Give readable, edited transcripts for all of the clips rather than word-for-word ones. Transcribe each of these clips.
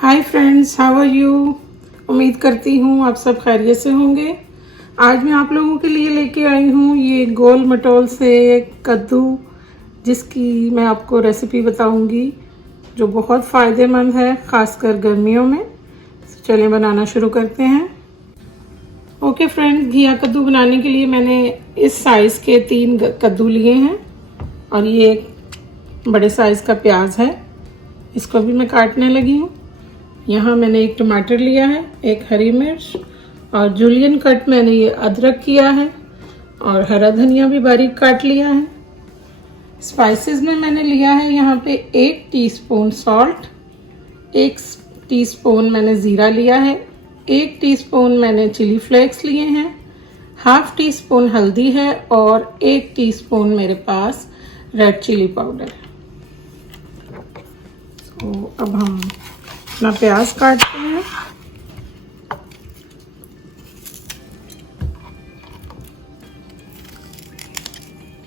Hi friends, how are you. उम्मीद करती हूँ आप सब खैरियत से होंगे। आज मैं आप लोगों के लिए लेके आई हूँ ये गोल मटोल से कद्दू, जिसकी मैं आपको रेसिपी बताऊँगी जो बहुत फ़ायदेमंद है, ख़ासकर गर्मियों में। चलिए बनाना शुरू करते हैं। ओके फ्रेंड्स, घिया कद्दू बनाने के लिए मैंने इस साइज़ के 3 कद्दू लिए हैं और ये एक बड़े साइज़ का प्याज है, इसको भी मैं काटने लगी हूँ। यहाँ मैंने एक टमाटर लिया है, एक हरी मिर्च और जूलियन कट मैंने ये अदरक किया है और हरा धनिया भी बारीक काट लिया है। स्पाइसेस में मैंने लिया है यहाँ पे 1 टीस्पून सॉल्ट, 1 टीस्पून मैंने ज़ीरा लिया है, 1 टीस्पून मैंने चिली फ्लेक्स लिए हैं, ½ टीस्पून हल्दी है और 1 टीस्पून मेरे पास रेड चिली पाउडर है। तो अब हम अपना प्याज काटते हैं।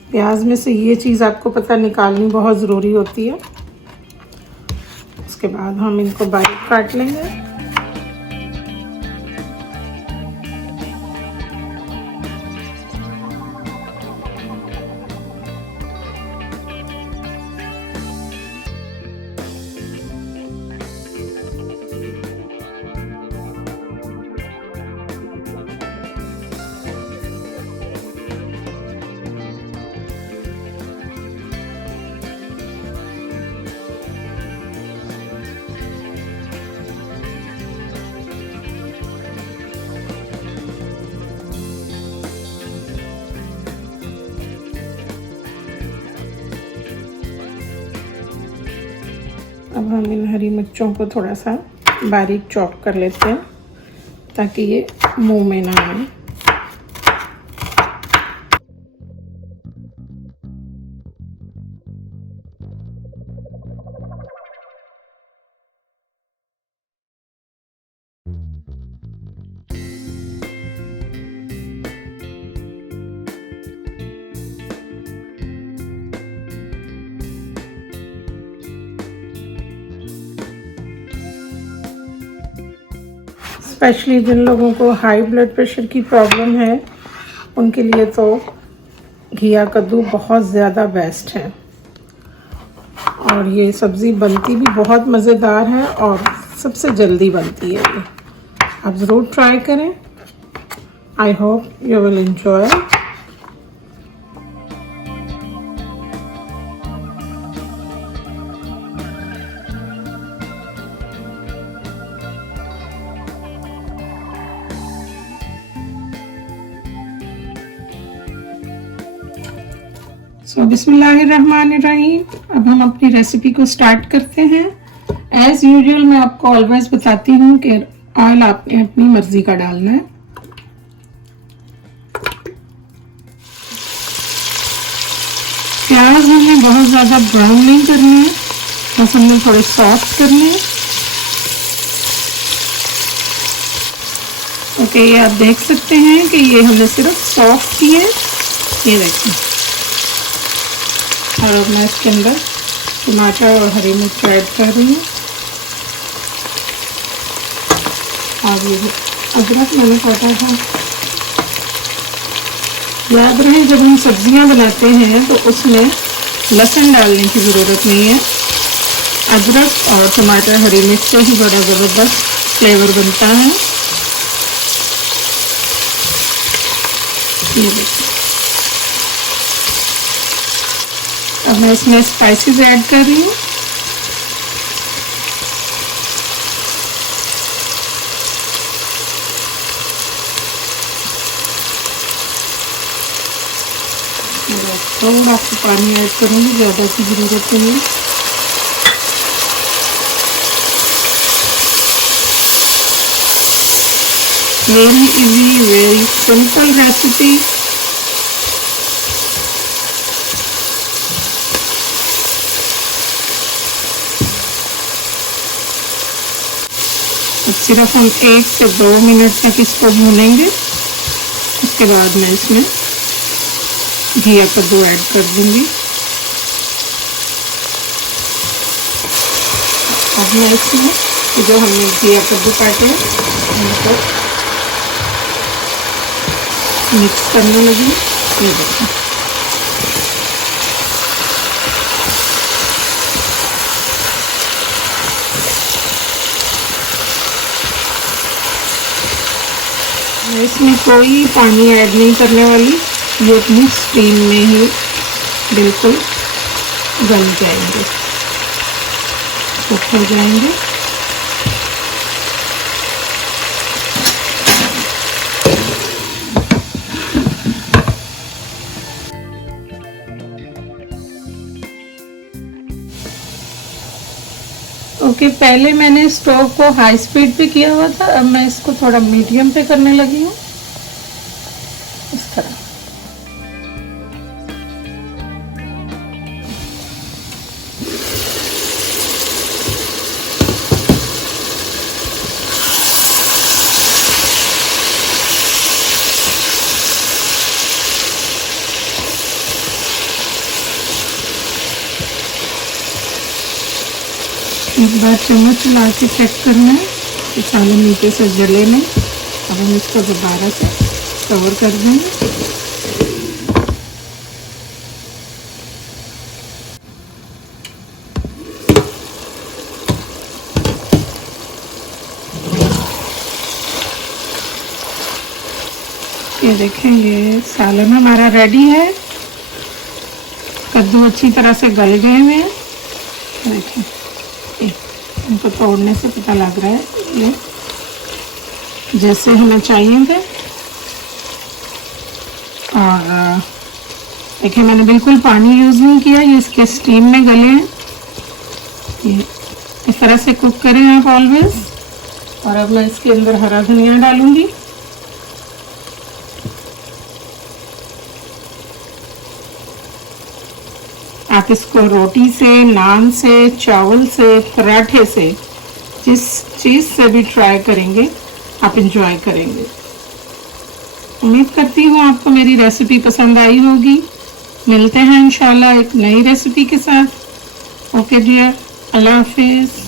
प्याज में से ये चीज़ आपको पता निकालनी बहुत ज़रूरी होती है। उसके बाद हम इनको बारीक काट लेंगे। अब हम इन हरी मिर्चों को थोड़ा सा बारीक चॉप कर लेते हैं ताकि ये मुंह में ना आए। स्पेशली जिन लोगों को हाई ब्लड प्रेशर की प्रॉब्लम है उनके लिए तो घिया कद्दू बहुत ज़्यादा बेस्ट है। और ये सब्ज़ी बनती भी बहुत मज़ेदार है और सबसे जल्दी बनती है। ये आप ज़रूर ट्राई करें। I hope you will enjoy. बिस्मिल्लाहिर्रहमानिर्रहीम। अब हम अपनी रेसिपी को स्टार्ट करते हैं। एज यूजुअल मैं आपको ऑलवेज बताती हूँ कि ऑयल आपने अपनी मर्जी का डालना है। प्याज हमें बहुत ज़्यादा ब्राउन नहीं करनी है, बस हमने थोड़े सॉफ्ट करने हैं। ओके, ये आप देख सकते हैं कि ये हमने सिर्फ सॉफ्ट किए, ये देखिए। और अब मैं इसके अंदर टमाटर और हरी मिर्च ऐड कर रही हूँ। और ये अदरक मैंने काटा था। याद रहे जब हम सब्जियां बनाते हैं तो उसमें लहसुन डालने की ज़रूरत नहीं है। अदरक और टमाटर हरी मिर्च से ही बड़ा ज़बरदस्त फ्लेवर बनता है। ये देखिए। अब मैं इसमें स्पाइसेस ऐड कर रही हूँ। थोड़ा सा पानी ऐड करूँगी, ज़्यादा की ज़रूरत नहीं है। Very easy, very simple recipe. सिर्फ हम 1 से 2 मिनट तक इसको भूनेंगे। उसके बाद मैं इसमें घिया कद्दू ऐड कर दूंगी। अब मैं इसमें जो हमने किया कद्दू काटे उनको मिक्स करने लगी। ये देखो मैं इसमें कोई पानी ऐड नहीं करने वाली, ये अपनी स्टीम में ही बिल्कुल गल जाएंगे, कुक हो जाएंगे। ओके, पहले मैंने स्टोव को हाई स्पीड पे किया हुआ था, अब मैं इसको थोड़ा मीडियम पे करने लगी हूँ इस तरह। एक बार चम्मच चला के चेक करना है कि साले नीचे से जले नहीं। अब हम इसको दोबारा से कवर कर देंगे। ये देखें, ये सालन हमारा रेडी है। कद्दू अच्छी तरह से गल गए हुए हैं। देखें, इनको तोड़ने से पता लग रहा है ये जैसे हमें चाहिए थे। और देखिए, मैंने बिल्कुल पानी यूज़ नहीं किया, ये इसके स्टीम में गले हैं। ये इस तरह से कुक करें आप ऑलवेज। और अब मैं इसके अंदर हरा धनिया डालूंगी। आप इसको रोटी से, नान से, चावल से, पराठे से, जिस चीज़ से भी ट्राई करेंगे आप इंजॉय करेंगे। उम्मीद करती हूँ आपको मेरी रेसिपी पसंद आई होगी। मिलते हैं इंशाल्लाह एक नई रेसिपी के साथ। ओके डियर, अल्लाह हाफिज़।